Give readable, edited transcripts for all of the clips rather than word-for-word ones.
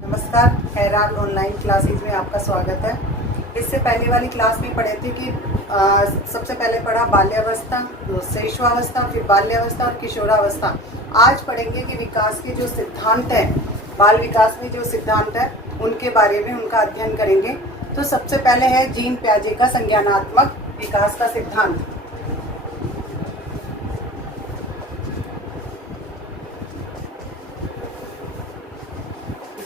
नमस्कार, खैराल online classes में आपका स्वागत है। इससे पहले वाली क्लास में पढ़े थे कि सबसे पहले पढ़ा बाल्यावस्था, शैशवावस्था, फिर बाल्यावस्था और किशोरावस्था। आज पढ़ेंगे कि विकास के जो सिद्धांत हैं, बाल विकास में जो सिद्धांत है उनके बारे में उनका अध्ययन करेंगे। तो सबसे पहले है जीन प्याजे का संज्ञानात्मक विकास का सिद्धांत।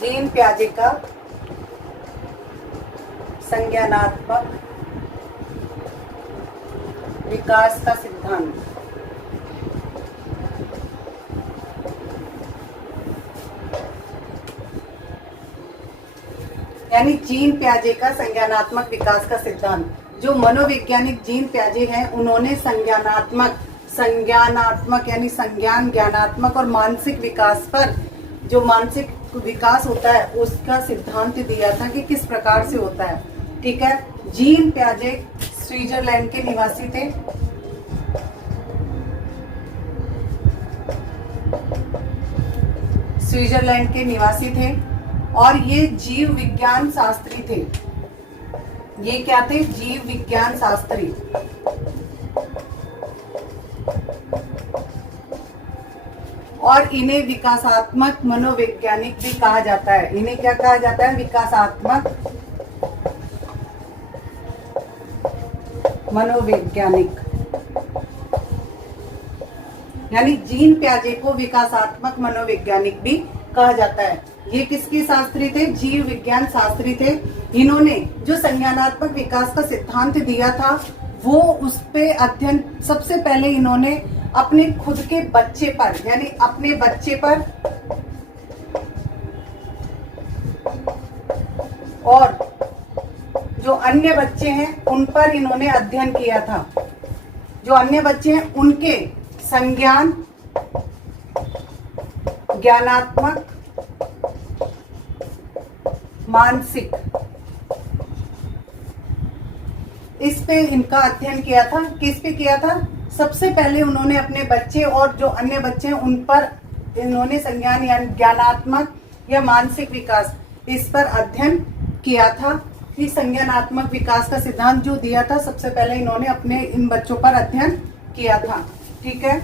जीन प्याजे का संज्ञानात्मक विकास का सिद्धांत। यानी जीन प्याजे का संज्ञानात्मक विकास का सिद्धांत। जो मनोवैज्ञानिक जीन प्याजे हैं उन्होंने संज्ञानात्मक यानी संज्ञान, ज्ञानात्मक और मानसिक विकास पर, जो मानसिक विकास होता है उसका सिद्धांत दिया था कि किस प्रकार से होता है। ठीक है। जीन प्याजे स्विट्जरलैंड के निवासी थे। स्विट्जरलैंड के निवासी थे और ये जीव विज्ञान शास्त्री थे। ये क्या थे? जीव विज्ञान शास्त्री। और इन्हें विकासात्मक मनोवैज्ञानिक भी कहा जाता है। इन्हें क्या कहा जाता है? विकासात्मक मनोवैज्ञानिक। यानी जीन प्याजे को विकासात्मक मनोवैज्ञानिक भी कहा जाता है। ये किसके शास्त्री थे? जीव विज्ञान शास्त्री थे। इन्होंने जो संज्ञानात्मक विकास का सिद्धांत दिया था वो उस पे अध्ययन सबसे पहले इन्होंने अपने खुद के बच्चे पर, यानी अपने बच्चे पर और जो अन्य बच्चे हैं उन पर इन्होंने अध्ययन किया था। जो अन्य बच्चे हैं उनके संज्ञान, ज्ञानात्मक, मानसिक, इस पे इनका अध्ययन किया था। किस पे किया था? सबसे पहले उन्होंने अपने बच्चे और जो अन्य बच्चे हैं उन पर इन्होंने संज्ञान या ज्ञानात्मक या मानसिक विकास, इस पर अध्ययन किया था। कि संज्ञानात्मक विकास का सिद्धांत जो दिया था सबसे पहले इन्होंने अपने इन बच्चों पर अध्ययन किया था। ठीक है।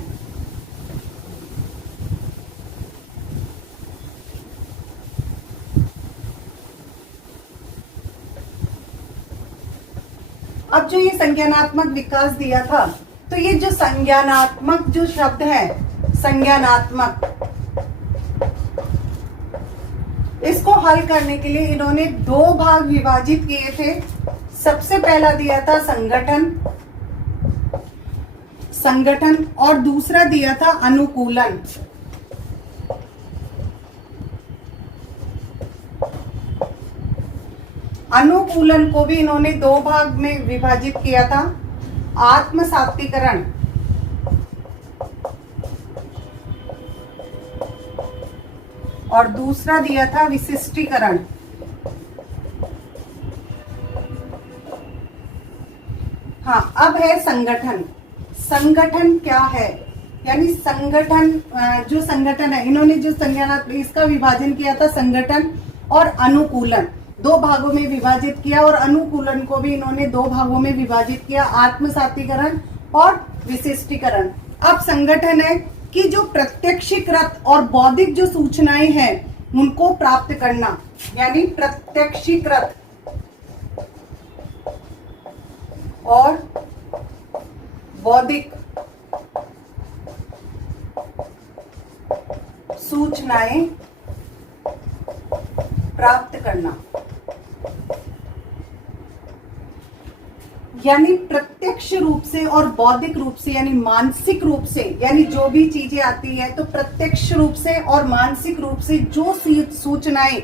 अब जो ये संज्ञानात्मक विकास दिया था, तो ये जो संज्ञानात्मक जो शब्द है, संज्ञानात्मक, इसको हल करने के लिए इन्होंने दो भाग विभाजित किए थे। सबसे पहला दिया था संगठन और दूसरा दिया था अनुकूलन। अनुकूलन को भी इन्होंने दो भाग में विभाजित किया था। आत्मसातीकरण और दूसरा दिया था विशिष्टीकरण। हाँ, अब है संगठन। संगठन क्या है? यानी संगठन, जो संगठन है, इन्होंने जो संज्ञानात्मक इसका विभाजन किया था संगठन और अनुकूलन, दो भागों में विभाजित किया। और अनुकूलन को भी इन्होंने दो भागों में विभाजित किया, आत्मसातीकरण और विशिष्टीकरण। अब संगठन है कि जो प्रत्यक्षीकृत और बौद्धिक जो सूचनाएं हैं उनको प्राप्त करना, यानी प्रत्यक्षीकृत और बौद्धिक सूचनाएं प्राप्त करना। यानी प्रत्यक्ष रूप से और बौद्धिक रूप से, यानी मानसिक रूप से, यानी जो भी चीजें आती है तो प्रत्यक्ष रूप से और मानसिक रूप से जो सूचनाएं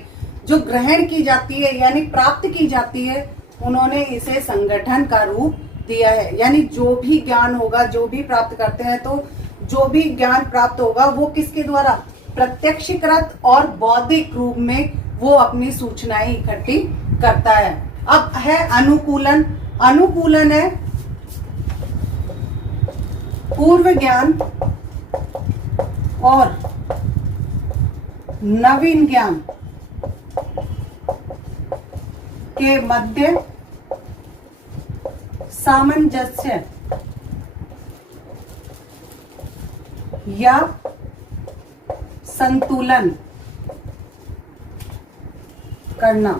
जो ग्रहण की जाती है यानी प्राप्त की जाती है, उन्होंने इसे संगठन का रूप दिया है। यानी जो भी ज्ञान होगा, जो भी प्राप्त करते हैं, तो जो भी ज्ञान प्राप्त होगा वो किसके द्वारा? प्रत्यक्षीकृत और बौद्धिक रूप में वो अपनी सूचनाएं इकट्ठी करता है। अब है अनुकूलन। अनुकूलन है पूर्व ज्ञान और नवीन ज्ञान के मध्य सामंजस्य या संतुलन करना।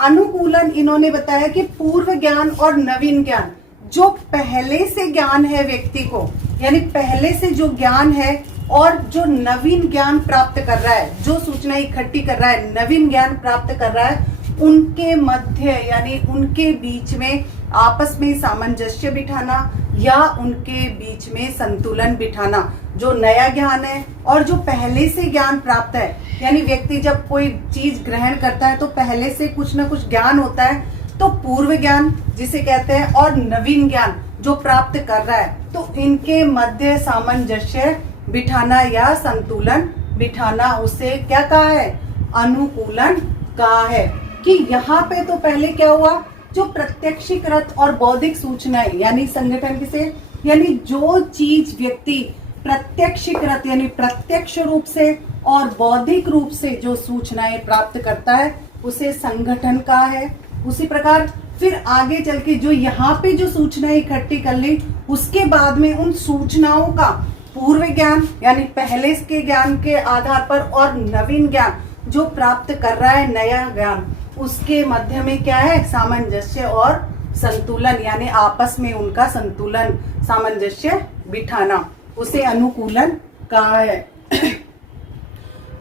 अनुकूलन इन्होंने बताया कि पूर्व ज्ञान और नवीन ज्ञान, जो पहले से ज्ञान है व्यक्ति को, यानी पहले से जो ज्ञान है और जो नवीन ज्ञान प्राप्त कर रहा है, जो सूचना इकट्ठी कर रहा है, नवीन ज्ञान प्राप्त कर रहा है, उनके मध्य यानी उनके बीच में आपस में सामंजस्य बिठाना या उनके बीच में संतुलन बिठाना। जो नया ज्ञान है और जो पहले से ज्ञान प्राप्त है, यानी व्यक्ति जब कोई चीज ग्रहण करता है तो पहले से कुछ ना कुछ ज्ञान होता है, तो पूर्व ज्ञान जिसे कहते हैं और नवीन ज्ञान जो प्राप्त कर रहा है, तो इनके मध्य सामंजस्य बिठाना या संतुलन बिठाना, उसे क्या कहा है? अनुकूलन कहा है। कि यहाँ पे तो पहले क्या हुआ, जो प्रत्यक्षीकृत और बौद्धिक सूचनाएं यानी संगठन से, यानी जो चीज व्यक्ति प्रत्यक्षीकृत यानी प्रत्यक्ष रूप से और बौद्धिक रूप से जो सूचनाएं प्राप्त करता है उसे संगठन कहा है। उसी प्रकार फिर आगे चल के जो यहाँ पे जो सूचनाएं इकट्ठी कर ली, उसके बाद में उन सूचनाओं का पूर्व ज्ञान यानी पहले के ज्ञान के आधार पर और नवीन ज्ञान जो प्राप्त कर रहा है, नया ज्ञान, उसके मध्य में क्या है? सामंजस्य और संतुलन, यानी आपस में उनका संतुलन सामंजस्य बिठाना, उसे अनुकूलन कहा है।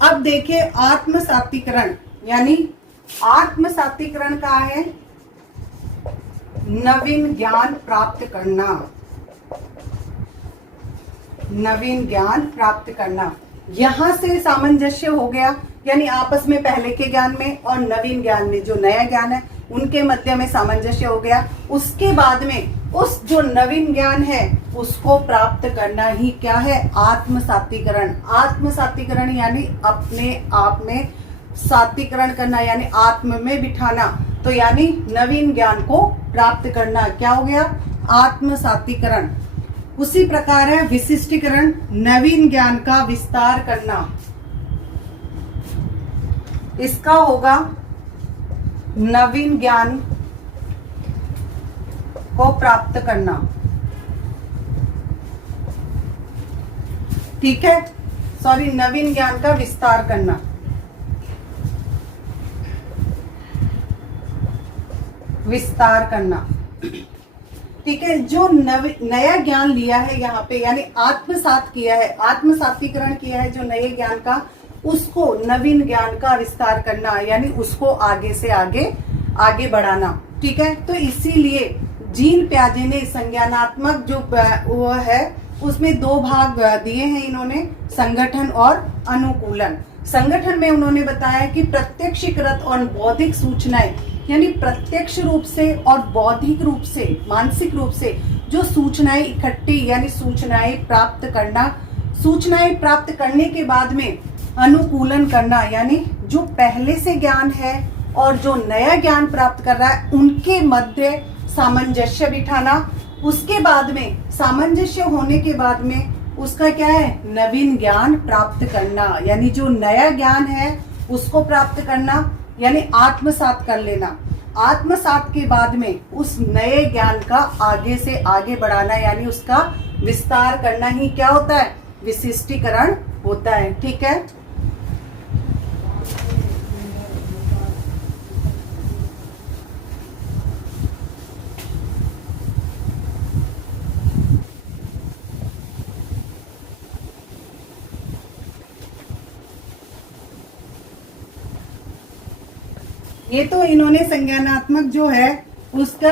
अब देखिए आत्मसातीकरण, यानी आत्मसातीकरण कहा है? नवीन ज्ञान प्राप्त करना, नवीन ज्ञान प्राप्त करना। यहां से सामंजस्य हो गया, यानी आपस में पहले के ज्ञान में और नवीन ज्ञान में जो नया ज्ञान है उनके मध्य में सामंजस्य हो गया। उसके बाद में उस जो नवीन ज्ञान है उसको प्राप्त करना ही क्या है? आत्मसातीकरण। आत्मसातीकरण यानी अपने आप में सातीकरण करना, यानी आत्म में बिठाना, तो यानी नवीन ज्ञान को प्राप्त करना। क्या हो गया? आत्मसातीकरण। उसी प्रकार है विशिष्टीकरण, नवीन ज्ञान का विस्तार करना, इसका होगा नवीन ज्ञान को प्राप्त करना। ठीक है, सॉरी, नवीन ज्ञान का विस्तार करना। विस्तार करना, ठीक है। जो नया ज्ञान लिया है यहाँ पे, यानी आत्मसात किया है, आत्मसातीकरण किया है जो नए ज्ञान का, उसको नवीन ज्ञान का विस्तार करना, यानी उसको आगे से आगे बढ़ाना। ठीक है, तो इसीलिए जीन प्याजे ने संज्ञानात्मक जो वो है उसमें दो भाग दिए हैं इन्होंने, संगठन और अनुकूलन। संगठन में उन्होंने बताया कि प्रत्यक्षीकृत और बौद्धिक सूचनाएं, यानी प्रत्यक्ष रूप से और बौद्धिक रूप से, मानसिक रूप से जो सूचनाएं इकट्ठी यानी सूचनाएं प्राप्त करना, सूचनाएं प्राप्त करने के बाद में अनुकूलन करना, यानी जो पहले से ज्ञान है और जो नया ज्ञान प्राप्त कर रहा है उनके मध्य सामंजस्य बिठाना। उसके बाद में सामंजस्य होने के बाद में उसका क्या है? नवीन ज्ञान प्राप्त करना, यानी जो नया ज्ञान है उसको प्राप्त करना, यानी आत्मसात कर लेना। आत्मसात के बाद में उस नए ज्ञान का आगे से आगे बढ़ाना, यानी उसका विस्तार करना ही क्या होता है? विशिष्टीकरण होता है। ठीक है, ये तो इन्होंने संज्ञानात्मक जो है उसका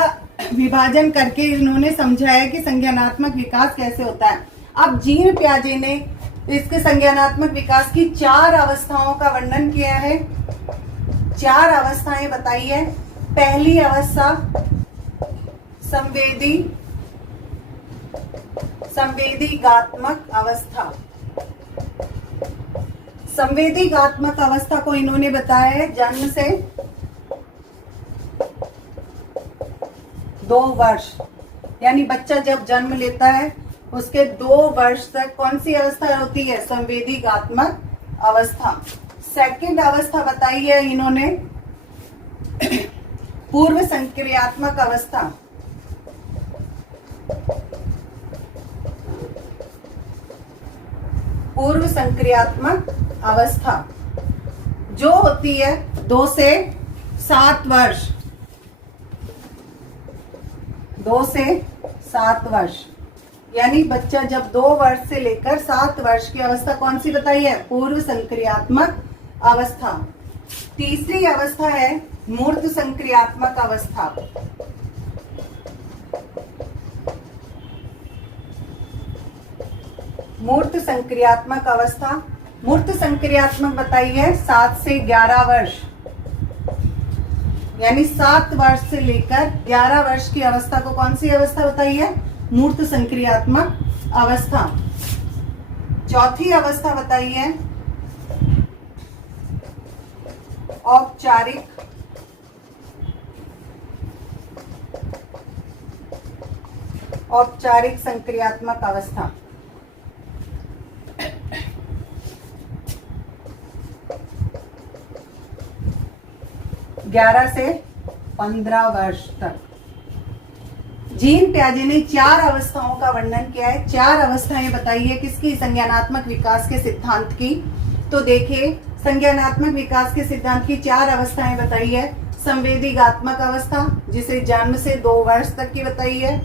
विभाजन करके इन्होंने समझाया कि संज्ञानात्मक विकास कैसे होता है। अब जीन प्याजे ने इसके संज्ञानात्मक विकास की 4 अवस्थाओं का वर्णन किया है। 4 अवस्थाएं बताई है। पहली अवस्था संवेदीगात्मक अवस्था। संवेदीगात्मक अवस्था को इन्होंने बताया है जन्म से 2 वर्ष, यानी बच्चा जब जन्म लेता है उसके 2 वर्ष तक कौन सी अवस्था होती है? संवेदीगात्मक अवस्था। सेकंड अवस्था बताई है इन्होंने पूर्व संक्रियात्मक अवस्था, पूर्व संक्रियात्मक अवस्था जो होती है 2 से 7 वर्ष, 2 से 7 वर्ष, यानी बच्चा जब 2 वर्ष से लेकर 7 वर्ष की अवस्था कौन सी बताई है? पूर्व संक्रियात्मक अवस्था। तीसरी अवस्था है मूर्त संक्रियात्मक अवस्था। मूर्त संक्रियात्मक अवस्था, मूर्त संक्रियात्मक बताई है 7 से 11 वर्ष, यानी 7 वर्ष से लेकर 11 वर्ष की अवस्था को कौन सी अवस्था बताई है? मूर्त संक्रियात्मक अवस्था। चौथी अवस्था बताई है औपचारिक औपचारिक संक्रियात्मक अवस्था। ग्यारह से 15 वर्ष तक। जीन प्याजे ने 4 अवस्थाओं का वर्णन किया है। 4 अवस्थाएं बताई है किसकी? संज्ञानात्मक विकास के सिद्धांत की। तो देखिए, संज्ञानात्मक विकास के सिद्धांत की 4 अवस्थाएं बताई है। संवेदीगात्मक अवस्था, जिसे जन्म से 2 वर्ष तक की बताई है।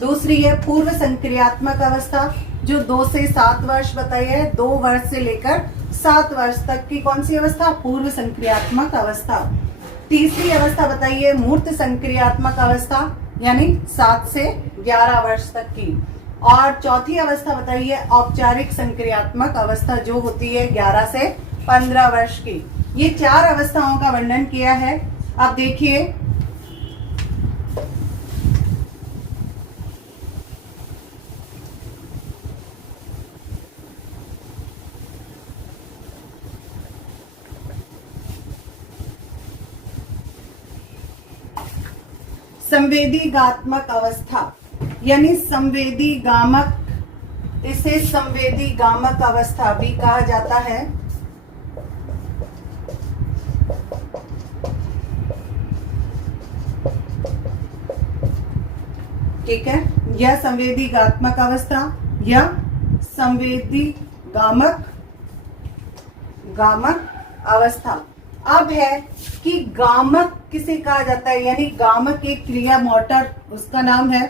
दूसरी है पूर्व संक्रियात्मक अवस्था, जो 2 से 7 वर्ष बताई है। 2 वर्ष से लेकर 7 वर्ष तक की कौन सी अवस्था? पूर्व संक्रियात्मक अवस्था। तीसरी अवस्था बताई है मूर्त संक्रियात्मक अवस्था, यानी 7 से 11 वर्ष तक की। और चौथी अवस्था बताई है औपचारिक संक्रियात्मक अवस्था, जो होती है 11 से 15 वर्ष की। ये 4 अवस्थाओं का वर्णन किया है। अब देखिए, संवेदीगात्मक अवस्था, यानी संवेदीगामक, इसे संवेदीगामक अवस्था भी कहा जाता है। ठीक है, यह संवेदीगात्मक अवस्था या संवेदीगामक अवस्था। अब है कि गामक किसे कहा जाता है, यानी गामक एक क्रिया मोटर उसका नाम है।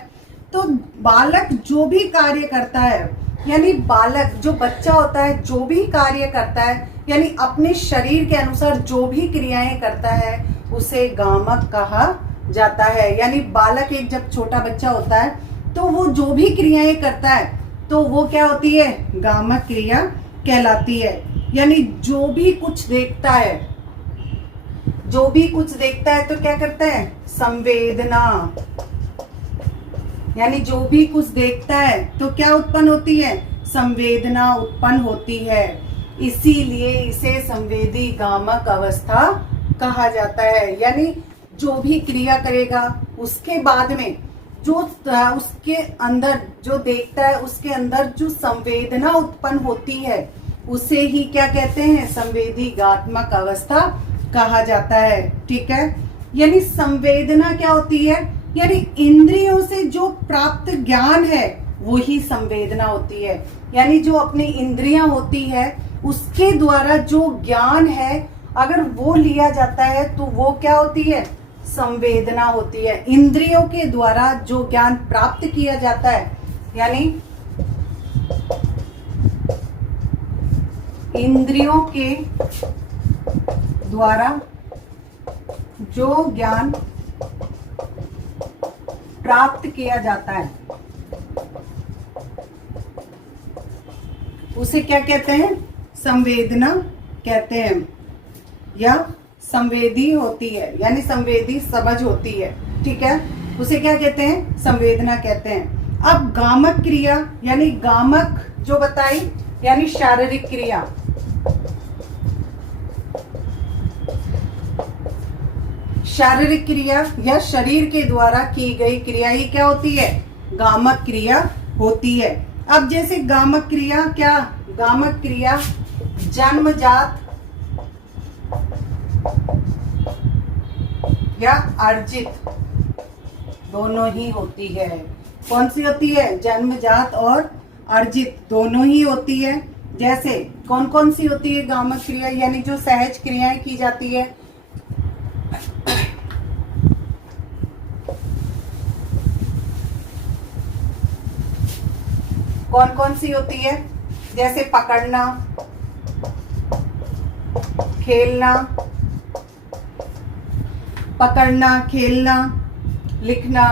तो बालक जो भी कार्य करता है, यानी बालक जो बच्चा होता है जो भी कार्य करता है, यानी अपने शरीर के अनुसार जो भी क्रियाएं करता है, उसे गामक कहा जाता है। यानी बालक एक जब छोटा बच्चा होता है तो वो जो भी क्रियाएं करता है तो वो क्या होती है? गामक क्रिया कहलाती है। यानी जो भी कुछ देखता है, जो भी कुछ देखता है तो क्या करता है? संवेदना। यानी जो भी कुछ देखता है तो क्या उत्पन्न होती है? संवेदना उत्पन्न होती है। इसीलिए इसे संवेदी गामक अवस्था कहा जाता है। यानी जो भी क्रिया करेगा उसके बाद में जो उसके अंदर जो देखता है उसके अंदर जो संवेदना उत्पन्न होती है उसे ही क्या कहते हैं? संवेदीगात्मक अवस्था कहा जाता है। ठीक है, यानी संवेदना क्या होती है? यानी इंद्रियों से जो प्राप्त ज्ञान है वही संवेदना होती है। यानी जो अपनी इंद्रियां होती है उसके द्वारा जो ज्ञान है अगर वो लिया जाता है तो वो क्या होती है? संवेदना होती है। इंद्रियों के द्वारा जो ज्ञान प्राप्त किया जाता है, यानी इंद्रियों के द्वारा जो ज्ञान प्राप्त किया जाता है उसे क्या कहते हैं? संवेदना कहते हैं, या संवेदी होती है, यानी संवेदी समझ होती है। ठीक है, उसे क्या कहते हैं? संवेदना कहते हैं। अब गामक क्रिया, यानी गामक जो बताई, यानी शारीरिक क्रिया। शारीरिक क्रिया या शरीर के द्वारा की गई क्रिया ही क्या होती है? गामक क्रिया होती है। अब जैसे गामक क्रिया क्या? गामक क्रिया जन्मजात या अर्जित, दोनों ही होती है। कौन सी होती है? जन्मजात और अर्जित दोनों ही होती है। जैसे कौन कौन सी होती है गामक क्रिया, यानी जो सहज क्रियाएं की जाती है? कौन कौन सी होती है? जैसे पकड़ना, खेलना, पकड़ना, खेलना, लिखना।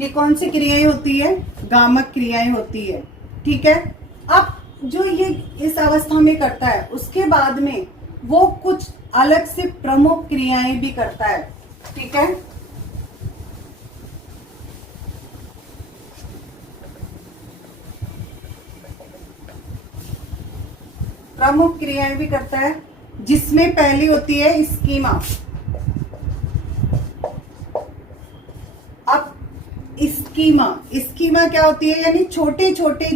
ये कौन सी क्रियाएं होती है? गामक क्रियाएं होती है। ठीक है। अब जो ये इस अवस्था में करता है, उसके बाद में वो कुछ अलग से प्रमुख क्रियाएं भी करता है। ठीक है। प्रमुख क्रियाएं भी करता है, जिसमें पहली होती है स्कीमा। अब स्कीमा, स्कीमा क्या होती है? यानी छोटे छोटे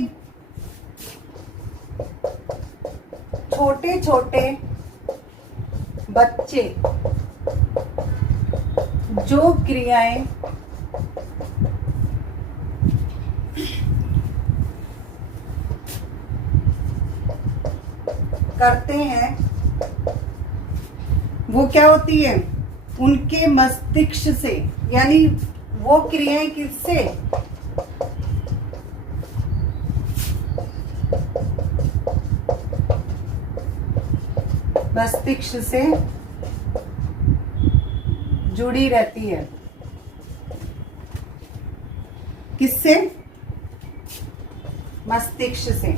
बच्चे जो क्रियाएं करते हैं वो क्या होती है? उनके मस्तिष्क से, यानी वो क्रियाएं किससे? मस्तिष्क से जुड़ी रहती है। किससे? मस्तिष्क से।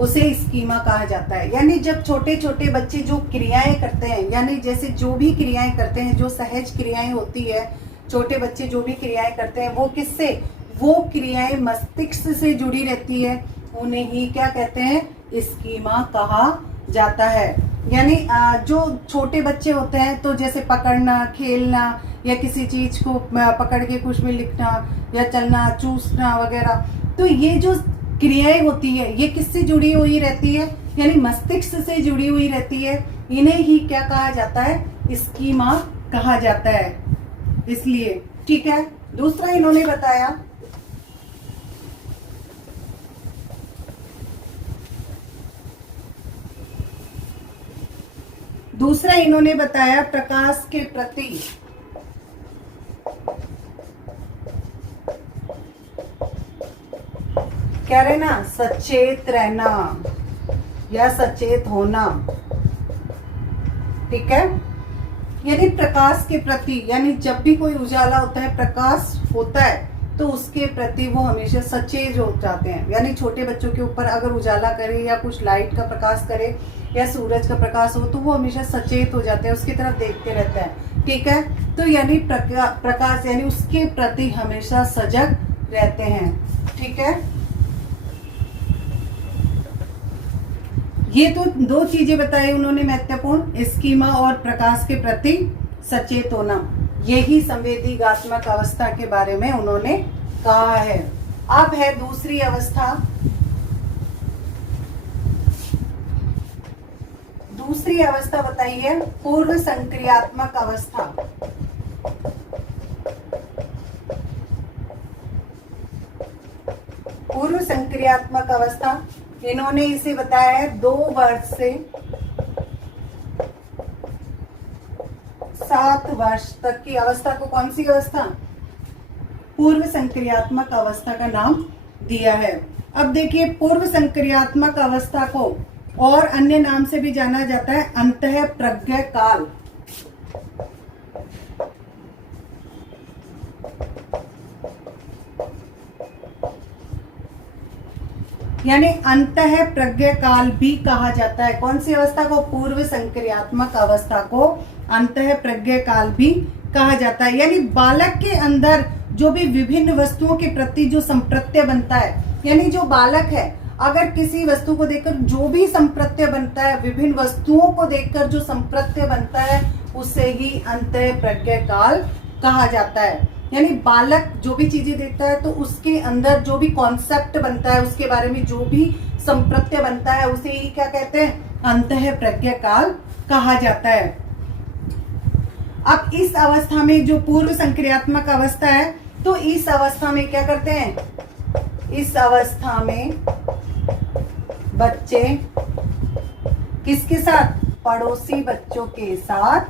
उसे स्कीमा कहा जाता है। यानी जब छोटे छोटे बच्चे जो क्रियाएं करते हैं, यानी जैसे जो भी क्रियाएं करते हैं, जो सहज क्रियाएं होती है, छोटे बच्चे जो भी क्रियाएं करते हैं वो किससे? वो क्रियाएं मस्तिष्क से जुड़ी रहती है, उन्हें ही क्या कहते हैं? स्कीमा कहा जाता है। यानी जो छोटे बच्चे होते हैं, तो जैसे पकड़ना, खेलना, या किसी चीज को पकड़ के कुछ में लिखना, या चलना, चूसना वगैरह, तो ये जो क्रियाएं होती है ये किससे जुड़ी हुई रहती है? यानी मस्तिष्क से जुड़ी हुई रहती है। इन्हें ही क्या कहा जाता है? स्कीमा कहा जाता है। इसलिए ठीक है। दूसरा इन्होंने बताया प्रकाश के प्रति कह रहे ना, सचेत रहना या सचेत होना। ठीक है। यानी प्रकाश के प्रति, यानी जब भी कोई उजाला होता है, प्रकाश होता है, तो उसके प्रति वो हमेशा सचेत हो जाते हैं। यानी छोटे बच्चों के ऊपर अगर उजाला करे या कुछ लाइट का प्रकाश करे या सूरज का प्रकाश हो, तो वो हमेशा सचेत हो जाते हैं, उसकी तरफ देखते रहते हैं। ठीक है। तो यानी प्रकाश, यानी उसके प्रति हमेशा सजग रहते हैं। ठीक है। ये तो दो चीजें बताई उन्होंने महत्वपूर्ण, स्कीमा और प्रकाश के प्रति सचेत होना। यही संवेदीगात्मक अवस्था के बारे में उन्होंने कहा है। अब है दूसरी अवस्था। दूसरी अवस्था बताइए, पूर्व संक्रियात्मक अवस्था। पूर्व संक्रियात्मक अवस्था, इन्होंने इसे बताया है 2 वर्ष से 7 वर्ष तक की अवस्था को कौन सी अवस्था? पूर्व संक्रियात्मक अवस्था का नाम दिया है। अब देखिए, पूर्व संक्रियात्मक अवस्था को और अन्य नाम से भी जाना जाता है अंतः प्रज्ञा काल। यानी अंतः प्रज्ञा काल भी कहा जाता है। कौन सी अवस्था को? पूर्व संक्रियात्मक अवस्था को अंतः प्रज्ञा काल भी कहा जाता है। यानी बालक के अंदर जो भी विभिन्न वस्तुओं के प्रति जो संप्रत्यय बनता है, यानी जो बालक है अगर किसी वस्तु को देखकर जो भी संप्रत्यय बनता है, विभिन्न वस्तुओं को देखकर जो संप्रत्यय बनता है, उसे ही अंतः प्रज्ञा काल कहा जाता है। यानी बालक जो भी चीजें देखता है तो उसके अंदर जो भी कॉन्सेप्ट बनता है, उसके बारे में जो भी संप्रत्यय बनता है, उसे ही क्या कहते हैं, अंतः प्रज्ञा काल कहा जाता है। अब इस अवस्था में जो पूर्व संक्रियात्मक अवस्था है, तो इस अवस्था में क्या करते हैं, इस अवस्था में बच्चे किसके साथ, पड़ोसी बच्चों के साथ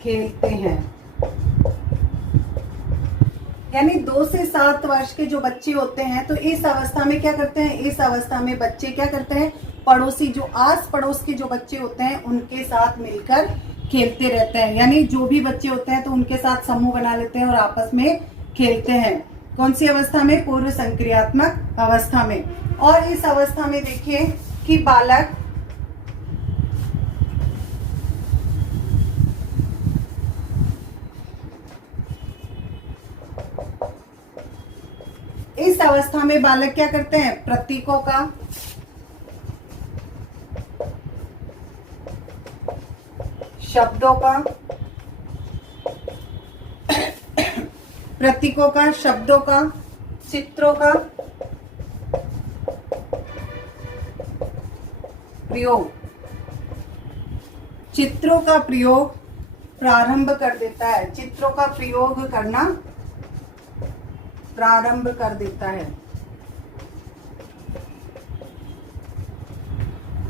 खेलते हैं। यानी 2 से 7 वर्ष के जो बच्चे होते हैं, तो इस अवस्था में क्या करते हैं, इस अवस्था में बच्चे क्या करते हैं, पड़ोसी जो आस पड़ोस के जो बच्चे होते हैं उनके साथ मिलकर खेलते रहते हैं। यानी जो भी बच्चे होते हैं तो उनके साथ समूह बना लेते हैं और आपस में खेलते हैं। कौन सी अवस्था में, पूर्व संक्रियात्मक अवस्था में। और इस अवस्था में देखिए कि बालक इस अवस्था में बालक क्या करते हैं, प्रतीकों का, शब्दों का, प्रतीकों का, शब्दों का, चित्रों का प्रयोग, चित्रों का प्रयोग प्रारंभ कर देता है। चित्रों का प्रयोग करना प्रारंभ कर देता है।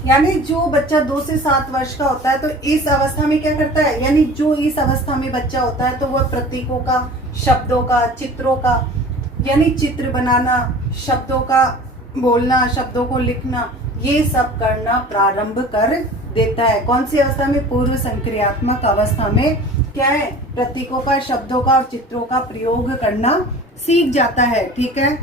यानी जो बच्चा 2 से 7 वर्ष का होता है तो इस अवस्था में क्या करता है, यानी जो इस अवस्था में बच्चा होता है तो वह प्रतीकों का, शब्दों का, चित्रों का, यानी चित्र बनाना, शब्दों का बोलना, शब्दों को लिखना, ये सब करना प्रारंभ कर देता है। कौन सी अवस्था में, पूर्व संक्रियात्मक अवस्था में क्या है, प्रतीकों का, शब्दों का और चित्रों का प्रयोग करना सीख जाता है। ठीक है।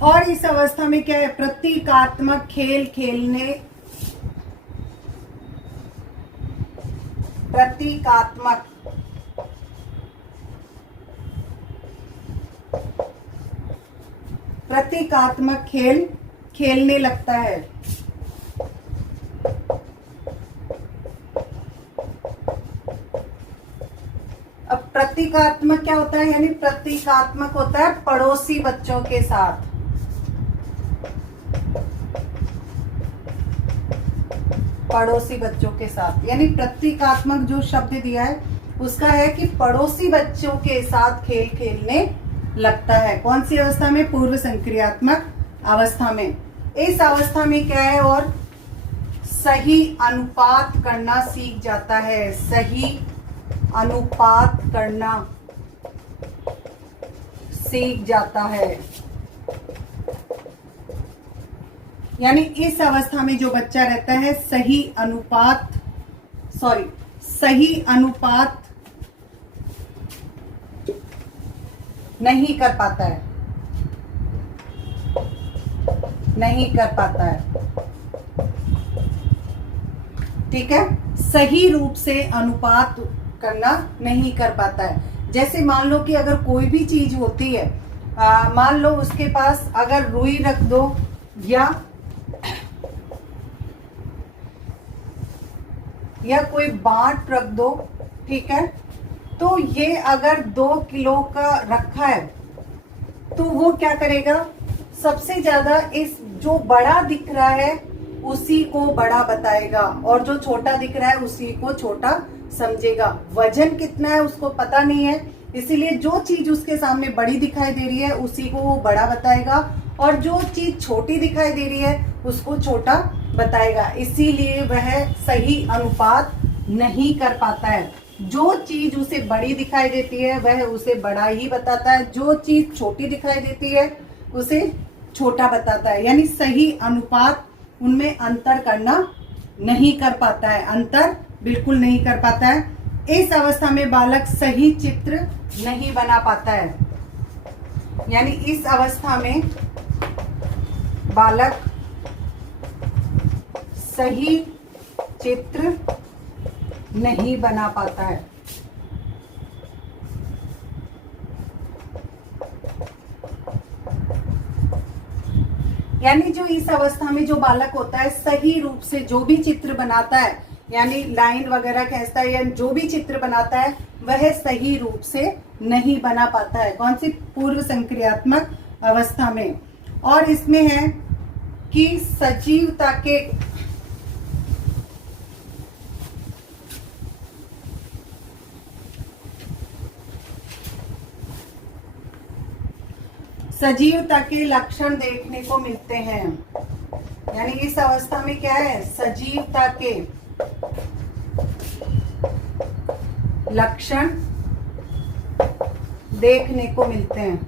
और इस अवस्था में क्या है, प्रतीकात्मक खेल खेलने, प्रतीकात्मक खेल खेलने लगता है। अब प्रतीकात्मक क्या होता है, यानी प्रतीकात्मक होता है पड़ोसी बच्चों के साथ, पड़ोसी बच्चों के साथ। यानी प्रतीकात्मक जो शब्द दिया है उसका है कि पड़ोसी बच्चों के साथ खेल खेलने लगता है। कौन सी अवस्था में, पूर्व संक्रियात्मक अवस्था में। इस अवस्था में क्या है, और सही अनुपात करना सीख जाता है। सही अनुपात करना सीख जाता है। यानी इस अवस्था में जो बच्चा रहता है सही अनुपात नहीं कर पाता है। ठीक है, सही रूप से अनुपात करना नहीं कर पाता है। जैसे मान लो कि अगर कोई भी चीज होती है, मान लो उसके पास अगर रुई रख दो या कोई बाट रख दो, ठीक है, तो ये अगर 2 किलो का रखा है तो वो क्या करेगा, सबसे ज्यादा इस जो बड़ा दिख रहा है उसी को बड़ा बताएगा और जो छोटा दिख रहा है उसी को छोटा समझेगा। वजन कितना है उसको पता नहीं है, इसीलिए जो चीज उसके सामने बड़ी दिखाई दे रही है उसी को वो बड़ा बताएगा और जो चीज छोटी दिखाई दे रही है उसको छोटा बताएगा। इसीलिए वह सही अनुपात नहीं कर पाता है। जो चीज उसे बड़ी दिखाई देती है वह उसे बड़ा ही बताता है, जो चीज छोटी दिखाई देती है उसे छोटा बताता है। यानी सही अनुपात उनमें अंतर करना नहीं कर पाता है, अंतर बिल्कुल नहीं कर पाता है। इस अवस्था में बालक सही चित्र नहीं बना पाता है। यानी इस अवस्था में बालक सही चित्र नहीं बना पाता है। यानी जो इस अवस्था में जो बालक होता है सही रूप से जो भी चित्र बनाता है, यानी लाइन वगैरह खींचता है या जो भी चित्र बनाता है वह सही रूप से नहीं बना पाता है। कौन सी? पूर्व संक्रियात्मक अवस्था में। और इसमें है कि सजीवता के लक्षण देखने को मिलते हैं। यानी इस अवस्था में क्या है? सजीवता के लक्षण देखने को मिलते हैं।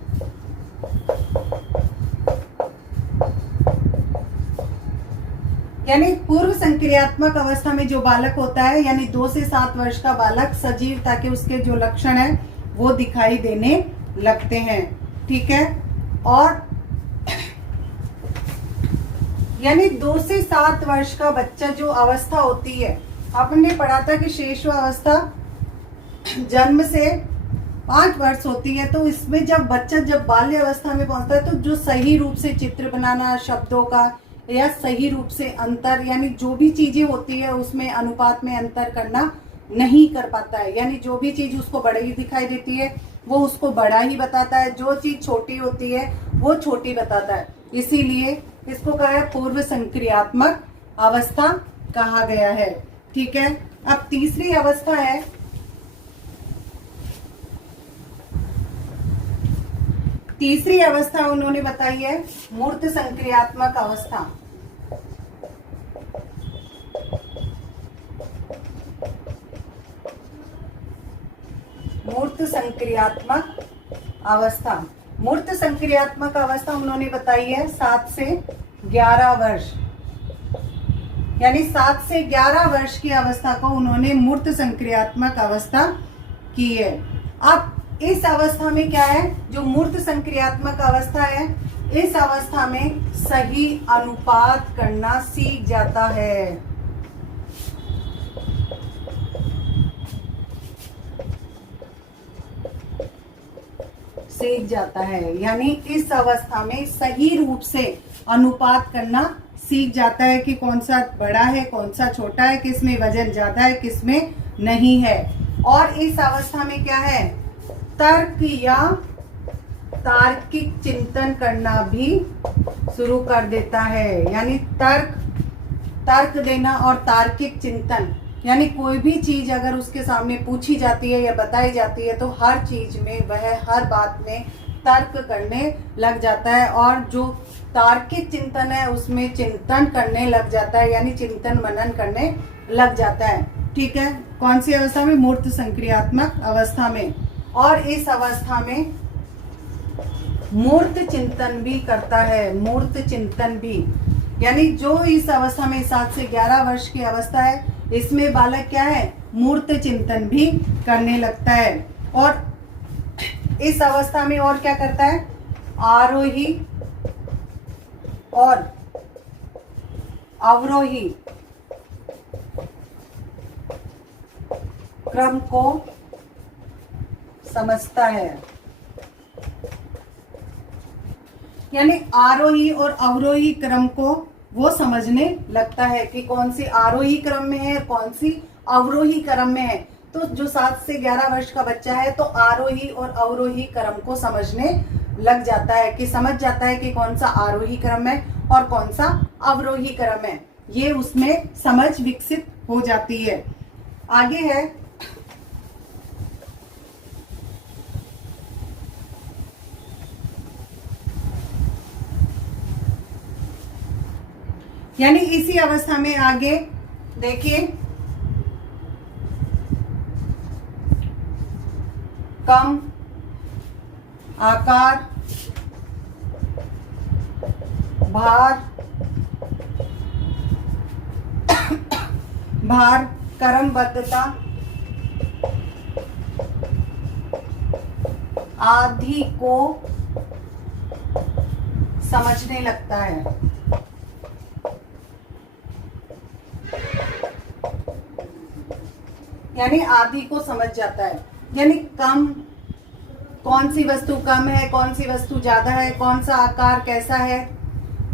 यानी पूर्व संक्रियात्मक अवस्था में जो बालक होता है, यानी 2 से 7 वर्ष का बालक, सजीवता के उसके जो लक्षण है वो दिखाई देने लगते हैं। ठीक है। और यानी 2 से 7 वर्ष का बच्चा जो अवस्था होती है, आपने पढ़ा था कि शेषव अवस्था जन्म से 5 वर्ष होती है। तो इसमें जब बच्चा जब बाल्य अवस्था में पहुंचता है तो जो सही रूप से चित्र बनाना, शब्दों का या सही रूप से अंतर, यानी जो भी चीजें होती है उसमें अनुपात में अंतर करना नहीं कर पाता है। यानी जो भी चीज उसको बड़ी दिखाई देती है वो उसको बड़ा ही बताता है, जो चीज छोटी होती है वो छोटी बताता है। इसीलिए इसको कहा है पूर्व संक्रियात्मक अवस्था कहा गया है। ठीक है। अब तीसरी अवस्था है, तीसरी अवस्था उन्होंने बताई है मूर्त संक्रियात्मक अवस्था। मूर्त संक्रियात्मक अवस्था। मूर्त संक्रियात्मक अवस्था उन्होंने बताई है 7 से 11 वर्ष। यानी 7 से 11 वर्ष की अवस्था को उन्होंने मूर्त संक्रियात्मक अवस्था की है। अब इस अवस्था में क्या है? जो मूर्त संक्रियात्मक अवस्था है, इस अवस्था में सही अनुपात करना सीख जाता है। सीख जाता है। यानी इस अवस्था में सही रूप से अनुपात करना सीख जाता है कि कौन सा बड़ा है, कौन सा छोटा है, किस में वजन ज्यादा है, किस में नहीं है। और इस अवस्था में क्या है? तर्क या तार्किक चिंतन करना भी शुरू कर देता है। यानी तर्क देना और तार्किक चिंतन, यानी कोई भी चीज अगर उसके सामने पूछी जाती है या बताई जाती है तो हर चीज में वह हर बात में तर्क करने लग जाता है। और जो तार्किक चिंतन है उसमें चिंतन करने लग जाता है, यानी चिंतन मनन करने लग जाता है। ठीक है। कौन सी अवस्था में? मूर्त संक्रियात्मक अवस्था में। और इस अवस्था में मूर्त चिंतन भी करता है। मूर्त चिंतन भी, यानी जो इस अवस्था में 7 से 11 वर्ष की अवस्था है, इसमें बालक क्या है? मूर्त चिंतन भी करने लगता है। और इस अवस्था में और क्या करता है? आरोही और अवरोही क्रम को समझता है। यानी आरोही और अवरोही क्रम को वो समझने लगता है कि कौन सी आरोही क्रम में है, कौन सी अवरोही क्रम में है। तो जो 7 से 11 वर्ष का बच्चा है तो आरोही और अवरोही क्रम को समझने लग जाता है, कि समझ जाता है कि कौन सा आरोही क्रम है और कौन सा अवरोही क्रम है। ये उसमें समझ विकसित हो जाती है। आगे है यानी इसी अवस्था में आगे देखिए कम आकार, भार, क्रमबद्धता आदि को समझने लगता है। यानी आदि को समझ जाता है। यानी कम, कौन सी वस्तु कम है, कौन सी वस्तु ज्यादा है, कौन सा आकार कैसा है,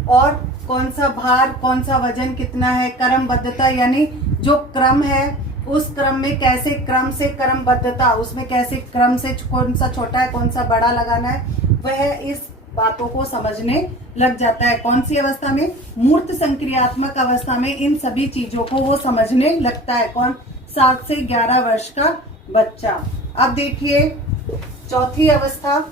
और कौन सा भार, कौन सा वजन कितना है। क्रमबद्धता यानी जो क्रम है उस क्रम में कैसे, क्रम से क्रमबद्धता, उसमें कैसे क्रम से कौन सा छोटा है कौन सा बड़ा लगाना है, वह इस बातों को समझने लग जाता है। कौन सी अवस्था में? मूर्त संक्रियात्मक अवस्था में इन सभी चीजों को वो समझने लगता है। कौन? 7 से 11 वर्ष का बच्चा। अब देखिए चौथी अवस्था,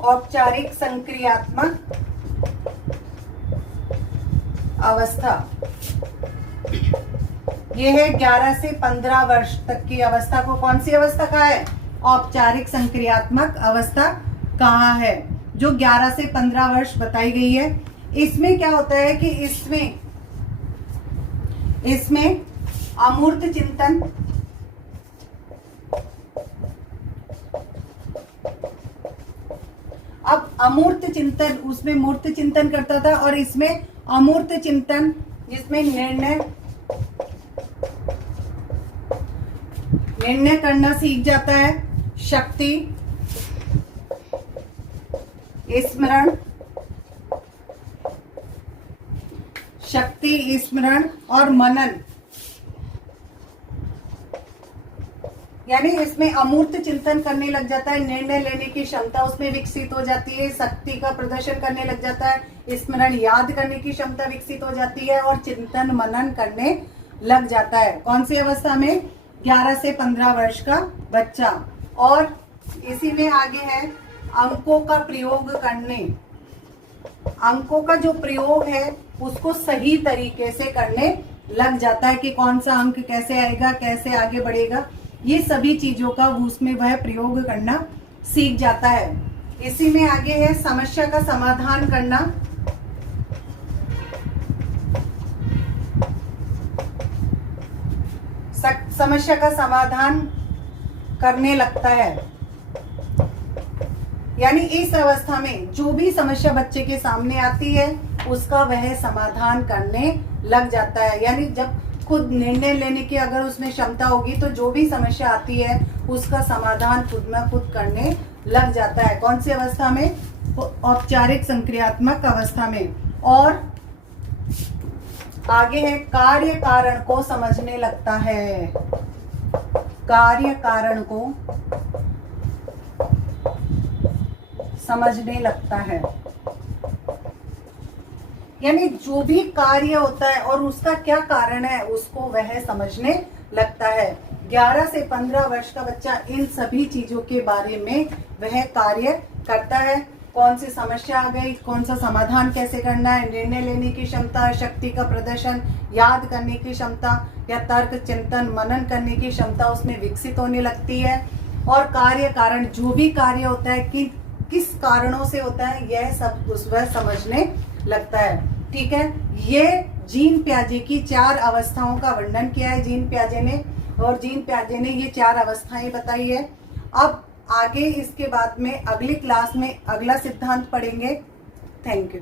औपचारिक संक्रियात्मक अवस्था। यह है 11 से 15 वर्ष तक की अवस्था को कौन सी अवस्था कहा है? औपचारिक संक्रियात्मक अवस्था कहा है, जो 11 से 15 वर्ष बताई गई है। इसमें क्या होता है कि इसमें अमूर्त चिंतन, अब अमूर्त चिंतन, उसमें मूर्त चिंतन करता था और इसमें अमूर्त चिंतन, जिसमें निर्णय करना सीख जाता है। शक्ति, स्मरण और मनन, यानी इसमें अमूर्त चिंतन करने लग जाता है। निर्णय लेने की क्षमता उसमें विकसित हो जाती है। शक्ति का प्रदर्शन करने लग जाता है। स्मरण, याद करने की क्षमता विकसित हो जाती है और चिंतन मनन करने लग जाता है। कौन सी अवस्था में? 11 से 15 वर्ष का बच्चा। और इसी में आगे है अंकों का प्रयोग करने। अंकों का जो प्रयोग है उसको सही तरीके से करने लग जाता है कि कौन सा अंक कैसे आएगा, कैसे आगे बढ़ेगा, ये सभी चीजों का उसमें वह प्रयोग करना सीख जाता है। इसी में आगे है समस्या का समाधान करना। समस्या का समाधान करने लगता है, यानी इस अवस्था में जो भी समस्या बच्चे के सामने आती है उसका वह समाधान करने लग जाता है। यानी जब खुद निर्णय लेने की अगर उसमें क्षमता होगी तो जो भी समस्या आती है उसका समाधान खुद में खुद करने लग जाता है। कौन सी अवस्था में? औपचारिक संक्रियात्मक अवस्था में। और आगे है कार्य कारण को समझने लगता है। कार्य कारण को समझने लगता है, यानी जो भी कार्य होता है और उसका क्या कारण है उसको वह समझने लगता है। 11 से 15 वर्ष का बच्चा इन सभी चीजों के बारे में वह कार्य करता है। कौन सी समस्या आ गई, कौन सा समाधान कैसे करना है, निर्णय लेने की क्षमता, शक्ति का प्रदर्शन, याद करने की क्षमता या तर्क, चिंतन, मनन करने की क्षमता उसमें विकसित होने लगती है। और कार्य कारण, जो भी कार्य होता है कि किस कारणों से होता है, यह सब वह समझने लगता है। ठीक है, ये जीन प्याजे की 4 अवस्थाओं का वर्णन किया है जीन प्याजे ने, और जीन प्याजे ने ये 4 अवस्थाएं बताई है। अब आगे इसके बाद में अगली क्लास में अगला सिद्धांत पढ़ेंगे। Thank you.